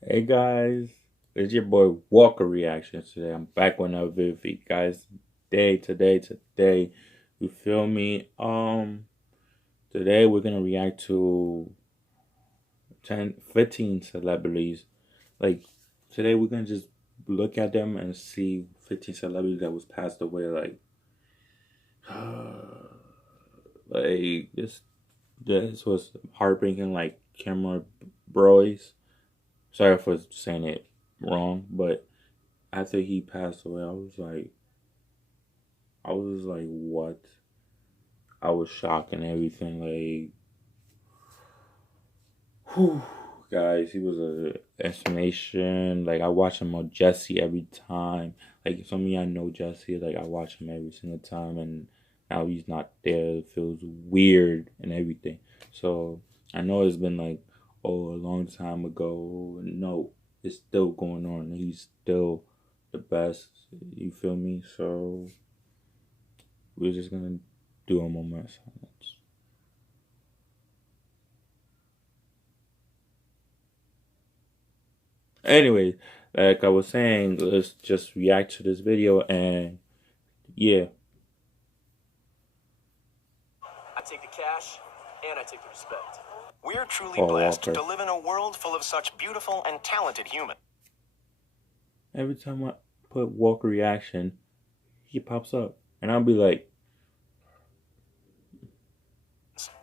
Hey guys, it's your boy Walker Reactions today. I'm back with another video for you guys. Today, you feel me? Today we're gonna react to 10, 15 celebrities. Like today we're gonna just look at them and see 15 celebrities that was passed away. Like this was heartbreaking. Like Cameron Boyce. Sorry for saying it wrong, but after he passed away, I was like, what? I was shocked and everything. Whew, guys, he was a estimation. Like I watch him on Jesse every time. Like some of y'all know Jesse. Like I watch him every single time, and now he's not there. It feels weird and everything. So I know it's been like, oh, a long time ago. No, it's still going on. He's still the best. You feel me? So we're just gonna do a moment of silence. Anyway, like I was saying, let's just react to this video and yeah, I take the cash, and I take the respect. We're truly Paul blessed Walker. to live in a world full of such beautiful and talented humans. Every time I put Walker reaction, he pops up, and I'll be like,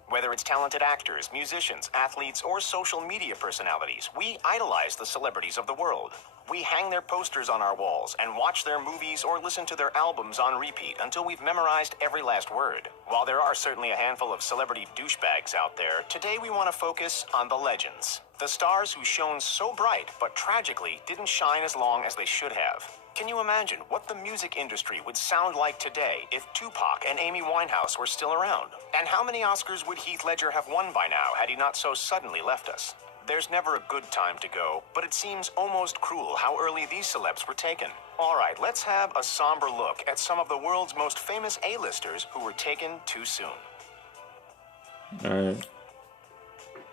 Whether it's talented actors, musicians, athletes, or social media personalities, we idolize the celebrities of the world. We hang their posters on our walls and watch their movies or listen to their albums on repeat until we've memorized every last word. While there are certainly a handful of celebrity douchebags out there, today we want to focus on the legends. The stars who shone so bright, but tragically didn't shine as long as they should have. Can you imagine what the music industry would sound like today if Tupac and Amy Winehouse were still around? And how many Oscars would Heath Ledger have won by now had he not so suddenly left us? There's never a good time to go, but it seems almost cruel how early these celebs were taken. All right, let's have a somber look at some of the world's most famous A-listers who were taken too soon. alright,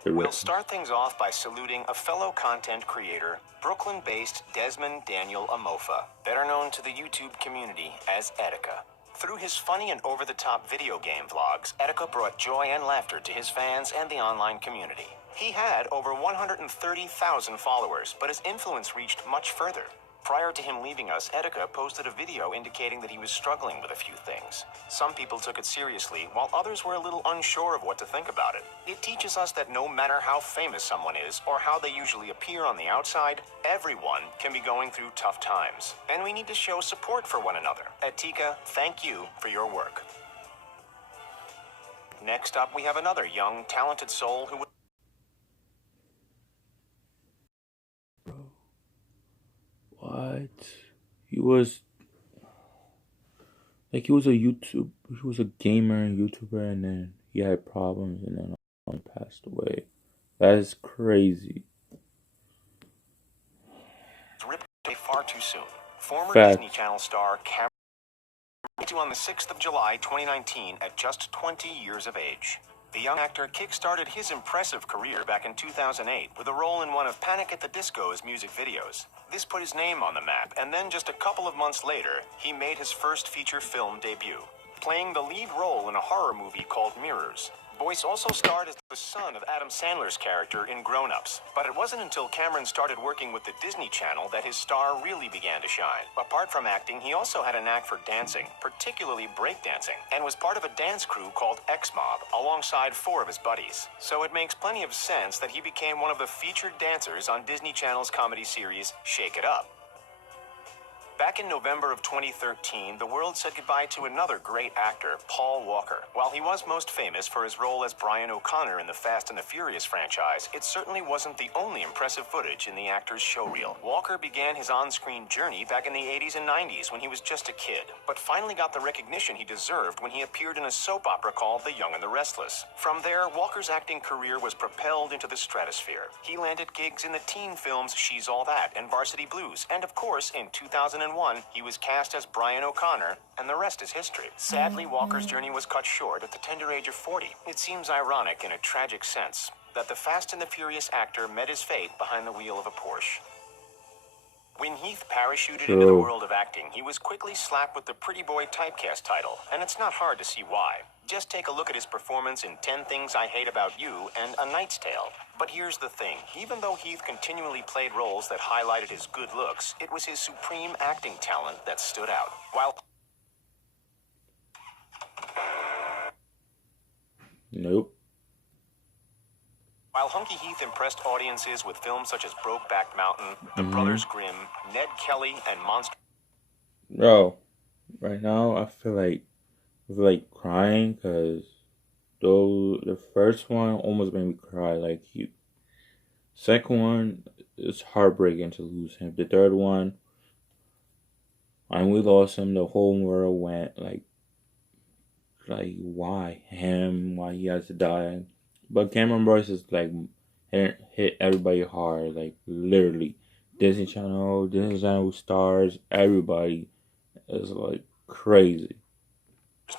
We'll start things off by saluting a fellow content creator, Brooklyn-based Desmond Daniel Amofa, better known to the YouTube community as Etika. Through his funny and over-the-top video game vlogs, Etika brought joy and laughter to his fans and the online community. He had over 130,000 followers, but his influence reached much further. Prior to him leaving us, Etika posted a video indicating that he was struggling with a few things. Some people took it seriously, while others were a little unsure of what to think about it. It teaches us that no matter how famous someone is, or how they usually appear on the outside, everyone can be going through tough times. And we need to show support for one another. Etika, thank you for your work. Next up, we have another young, talented soul who... what? He was like he was a gamer and YouTuber, and then he had problems, and then passed away. That is crazy. ripped away far too soon. Former Disney Facts. Channel star Cameron on the 6th of July 2019 at just 20 years of age. The young actor kick-started his impressive career back in 2008 with a role in one of Panic at the Disco's music videos. This put his name on the map, and then just a couple of months later, he made his first feature film debut, playing the lead role in a horror movie called Mirrors. Boyce also starred as the son of Adam Sandler's character in Grown Ups. But it wasn't until Cameron started working with the Disney Channel that his star really began to shine. Apart from acting, he also had a knack for dancing, particularly breakdancing, and was part of a dance crew called X-Mob, alongside 4 of his buddies. So it makes plenty of sense that he became one of the featured dancers on Disney Channel's comedy series Shake It Up. Back in November of 2013, the world said goodbye to another great actor, Paul Walker. While he was most famous for his role as Brian O'Connor in the Fast and the Furious franchise, it certainly wasn't the only impressive footage in the actor's showreel. Walker began his on-screen journey back in the 80s and 90s when he was just a kid, but finally got the recognition he deserved when he appeared in a soap opera called The Young and the Restless. From there, Walker's acting career was propelled into the stratosphere. He landed gigs in the teen films She's All That and Varsity Blues, and of course, in 2001, he was cast as Brian O'Connor, and the rest is history. Sadly, Walker's journey was cut short at the tender age of 40. It seems ironic in a tragic sense. that the Fast and the Furious actor met his fate behind the wheel of a Porsche. When Heath parachuted into the True. world of acting, he was quickly slapped with the pretty boy typecast title, and it's not hard to see why. Just take a look at his performance in 10 Things I Hate About You and A Knight's Tale. But here's the thing, even though Heath continually played roles that highlighted his good looks, it was his supreme acting talent that stood out. Nope. While Hunky Heath impressed audiences with films such as Brokeback Mountain, The Mm-hmm. Brothers Grimm, Ned Kelly, and Monster... Bro, right now I feel like crying because though the first one almost made me cry. Like second one, it's heartbreaking to lose him. The third one, and we lost him. The whole world went like why him? Why he has to die? But Cameron Boyce is like hit everybody hard. Like literally, Disney Channel stars, everybody is like crazy.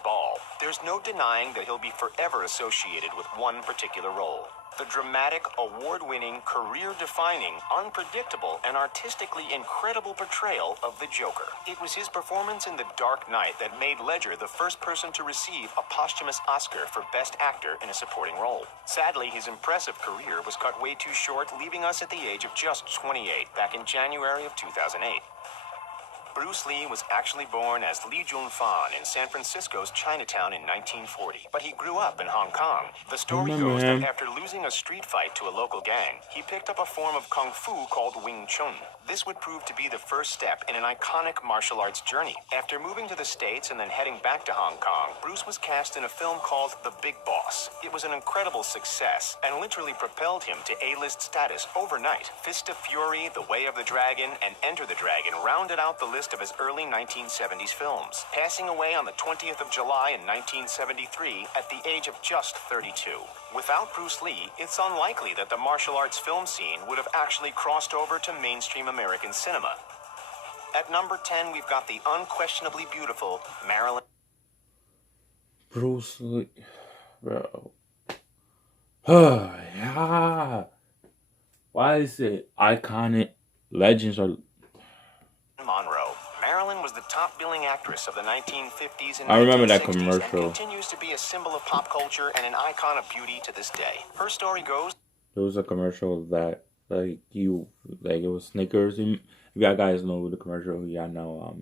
Ball. There's no denying that he'll be forever associated with one particular role. The dramatic, award-winning, career-defining, unpredictable, and artistically incredible portrayal of the Joker. It was his performance in The Dark Knight that made Ledger the first person to receive a posthumous Oscar for Best Actor in a supporting role. Sadly, his impressive career was cut way too short, leaving us at the age of just 28 back in January of 2008. Bruce Lee was actually born as Lee Jun-fan in San Francisco's Chinatown in 1940, but he grew up in Hong Kong. The story Remember goes him. that after losing a street fight to a local gang, he picked up a form of kung fu called Wing Chun. This would prove to be the first step in an iconic martial arts journey. After moving to the States and then heading back to Hong Kong, Bruce was cast in a film called The Big Boss. It was an incredible success and literally propelled him to A-list status overnight. Fist of Fury, The Way of the Dragon, and Enter the Dragon rounded out the list of his early 1970s films, passing away on the 20th of July in 1973 at the age of just 32. Without Bruce Lee, it's unlikely that the martial arts film scene would have actually crossed over to mainstream American cinema. At number 10, we've got the unquestionably beautiful Marilyn. Bruce Lee, bro. Yeah. Why is it iconic? Legends are. Monroe. Marilyn was the top billing actress of the 1950s and I remember that 1960s commercial. and continues to be a symbol of pop culture and an icon of beauty to this day. Her story goes... There was a commercial that it was Snickers. If you guys know the commercial, y'all know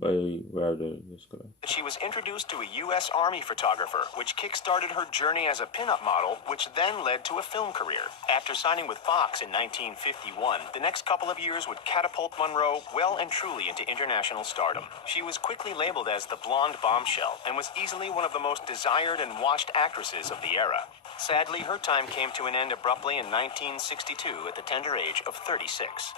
but rather let's go. She was introduced to a U.S. Army photographer, which kick-started her journey as a pinup model, which then led to a film career. After signing with Fox in 1951, the next couple of years would catapult Monroe well and truly into international stardom. She was quickly labeled as the blonde bombshell and was easily one of the most desired and watched actresses of the era. Sadly, her time came to an end abruptly in 1962 at the tender age of 36.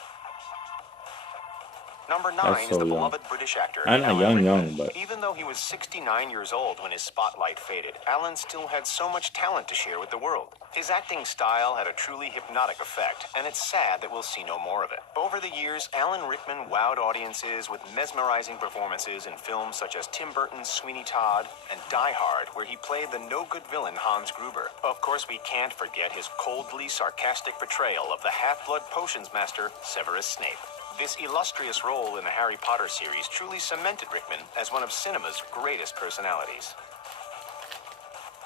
Number 9 is the beloved British actor I'm not young, but even though he was 69 years old when his spotlight faded, Alan still had so much talent to share with the world. His acting style had a truly hypnotic effect, and it's sad that we'll see no more of it. Over the years, Alan Rickman wowed audiences with mesmerizing performances in films such as Tim Burton's Sweeney Todd and Die Hard, where he played the no-good villain Hans Gruber. Of course, we can't forget his coldly sarcastic portrayal of the half-blood potions master, Severus Snape. This illustrious role in the Harry Potter series truly cemented Rickman as one of cinema's greatest personalities.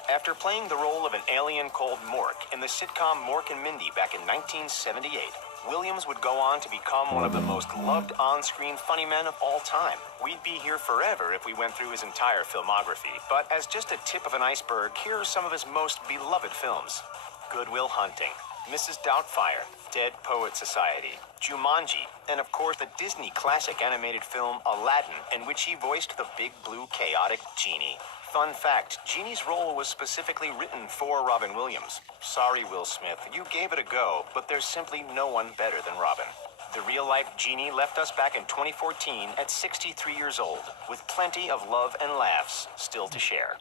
After playing the role of an alien called Mork in the sitcom Mork and Mindy back in 1978, Williams would go on to become one of the most loved on-screen funny men of all time. We'd be here forever if we went through his entire filmography, but as just a tip of an iceberg, here are some of his most beloved films. Good Will Hunting, Mrs. Doubtfire, Dead Poet Society, Jumanji, and of course the Disney classic animated film Aladdin, in which he voiced the big blue chaotic genie. Fun fact, Genie's role was specifically written for Robin Williams. Sorry, Will Smith, you gave it a go, but there's simply no one better than Robin. The real-life Genie left us back in 2014 at 63 years old, with plenty of love and laughs still to share.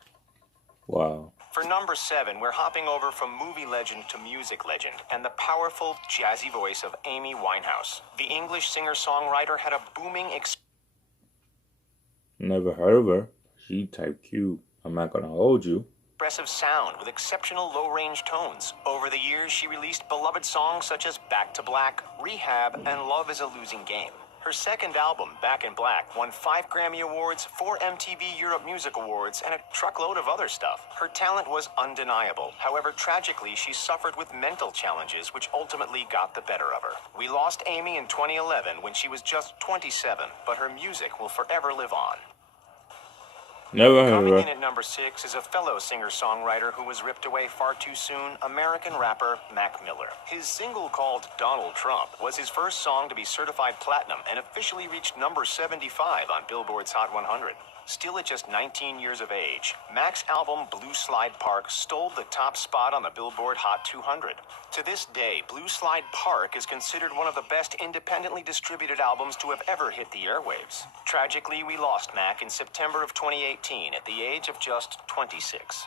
Wow. For number 7, we're hopping over from movie legend to music legend and the powerful, jazzy voice of Amy Winehouse. The English singer-songwriter had a booming Never heard of her. She type cute. I'm not gonna hold you. expressive sound with exceptional low-range tones. Over the years, she released beloved songs such as Back to Black, Rehab, and Love is a Losing Game. Her second album, Back in Black, won 5 Grammy Awards, 4 MTV Europe Music Awards, and a truckload of other stuff. Her talent was undeniable. However, tragically, she suffered with mental challenges, which ultimately got the better of her. We lost Amy in 2011 when she was just 27, but her music will forever live on. Never heard Coming of in her. at number 6 is a fellow singer-songwriter who was ripped away far too soon, American rapper Mac Miller. His single called Donald Trump was his first song to be certified platinum and officially reached number 75 on Billboard's Hot 100. Still at just 19 years of age, Mac's album Blue Slide Park stole the top spot on the Billboard Hot 200. To this day, Blue Slide Park is considered one of the best independently distributed albums to have ever hit the airwaves. Tragically, we lost Mac in September of 2018 at the age of just 26.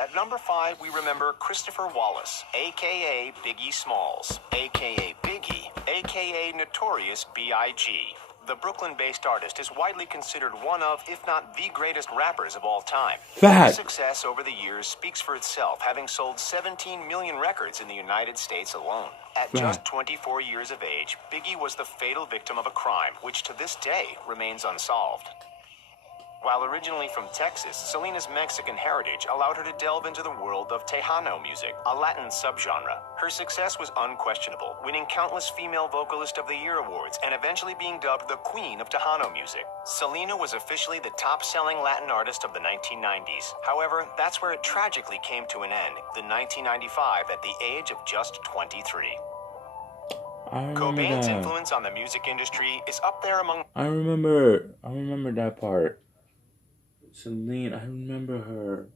At number 5, we remember Christopher Wallace, a.k.a. Biggie Smalls, a.k.a. Biggie, a.k.a. Notorious B.I.G. The Brooklyn-based artist is widely considered one of, if not the greatest rappers of all time. Fact. His success over the years speaks for itself, having sold 17 million records in the United States alone. At just 24 years of age, Biggie was the fatal victim of a crime, which to this day remains unsolved. While originally from Texas, Selena's Mexican heritage allowed her to delve into the world of Tejano music, a Latin subgenre. Her success was unquestionable, winning countless Female Vocalist of the Year awards and eventually being dubbed the Queen of Tejano music. Selena was officially the top-selling Latin artist of the 1990s. However, that's where it tragically came to an end, in 1995 at the age of just 23. Cobain's influence on the music industry is up there among... I remember that part. Celine, I remember her.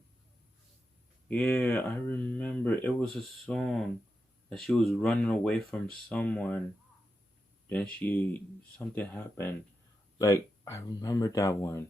Yeah, I remember. It was a song that she was running away from someone. Then something happened. Like, I remember that one.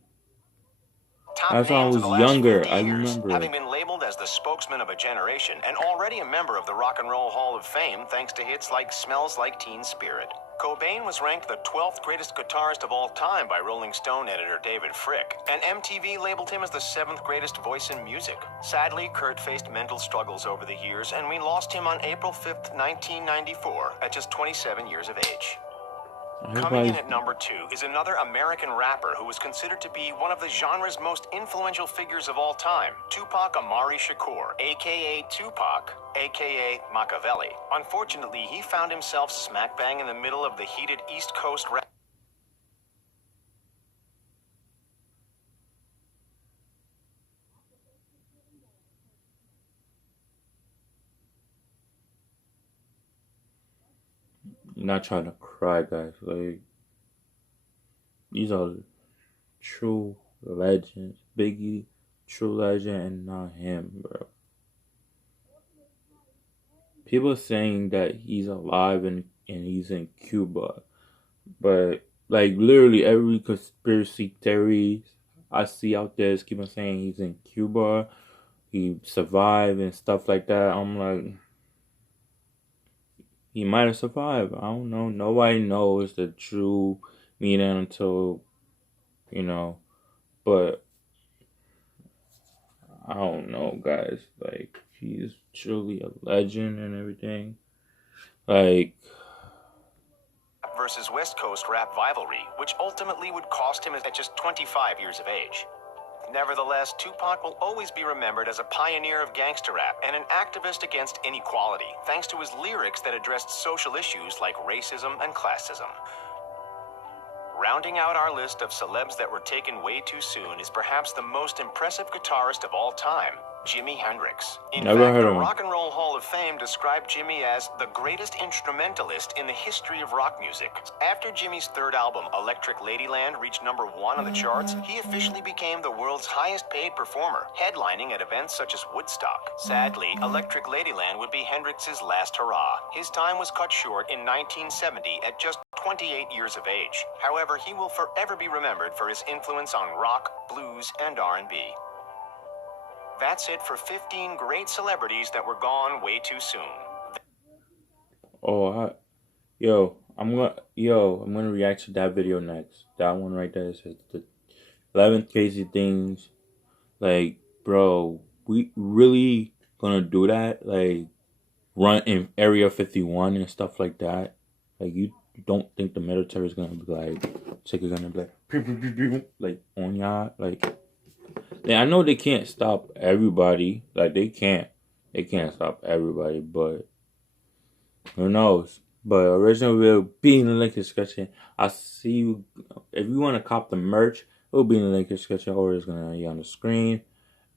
That's when I was younger. I remember. Having been labeled as the spokesman of a generation and already a member of the Rock and Roll Hall of Fame thanks to hits like Smells Like Teen Spirit. Cobain was ranked the 12th greatest guitarist of all time by Rolling Stone editor David Frick, and MTV labeled him as the 7th greatest voice in music. Sadly, Kurt faced mental struggles over the years, and we lost him on April 5th, 1994, at just 27 years of age. Coming in at number 2 is another American rapper who was considered to be one of the genre's most influential figures of all time, Tupac Amari Shakur, a.k.a. Tupac, a.k.a. Machiavelli. Unfortunately, he found himself smack bang in the middle of the heated East Coast rap. I'm not trying to cry, guys. Like, these are true legends. Biggie, true legend, and not him, bro. People saying that he's alive and he's in Cuba, but like literally every conspiracy theory I see out there is keep on saying he's in Cuba, he survived and stuff like that. I'm like, he might have survived. I don't know. Nobody knows the true meaning until, but I don't know, guys. Like, he's truly a legend and everything. Like, versus West Coast rap rivalry, which ultimately would cost him at just 25 years of age. Nevertheless, Tupac will always be remembered as a pioneer of gangster rap and an activist against inequality, thanks to his lyrics that addressed social issues like racism and classism. Rounding out our list of celebs that were taken way too soon is perhaps the most impressive guitarist of all time, Jimi Hendrix. In fact, the Rock and Roll Hall of Fame described Jimi as the greatest instrumentalist in the history of rock music. After Jimmy's third album, Electric Ladyland, reached number 1 on the charts, he officially became the world's highest paid performer, headlining at events such as Woodstock. Sadly, Electric Ladyland would be Hendrix's last hurrah. His time was cut short in 1970 at just 28 years of age. However, he will forever be remembered for his influence on rock, blues, and R&B. That's it for 15 great celebrities that were gone way too soon. I'm gonna react to that video next. That one right there says the 11 crazy things. Like, bro, we really gonna do that? Like run in Area 51 and stuff like that? Like you don't think the military is gonna be like, chickens gonna be like, pew, pew, pew, pew, like on y'all? Like, yeah, I know they can't stop everybody. Like they can't stop everybody. But who knows? But original will be in the link description. I'll see you if you want to cop the merch. It'll be in the link description or it's gonna be on the screen.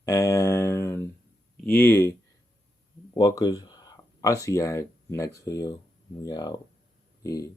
And yeah, walkers. I'll see you at next video. We out. Peace.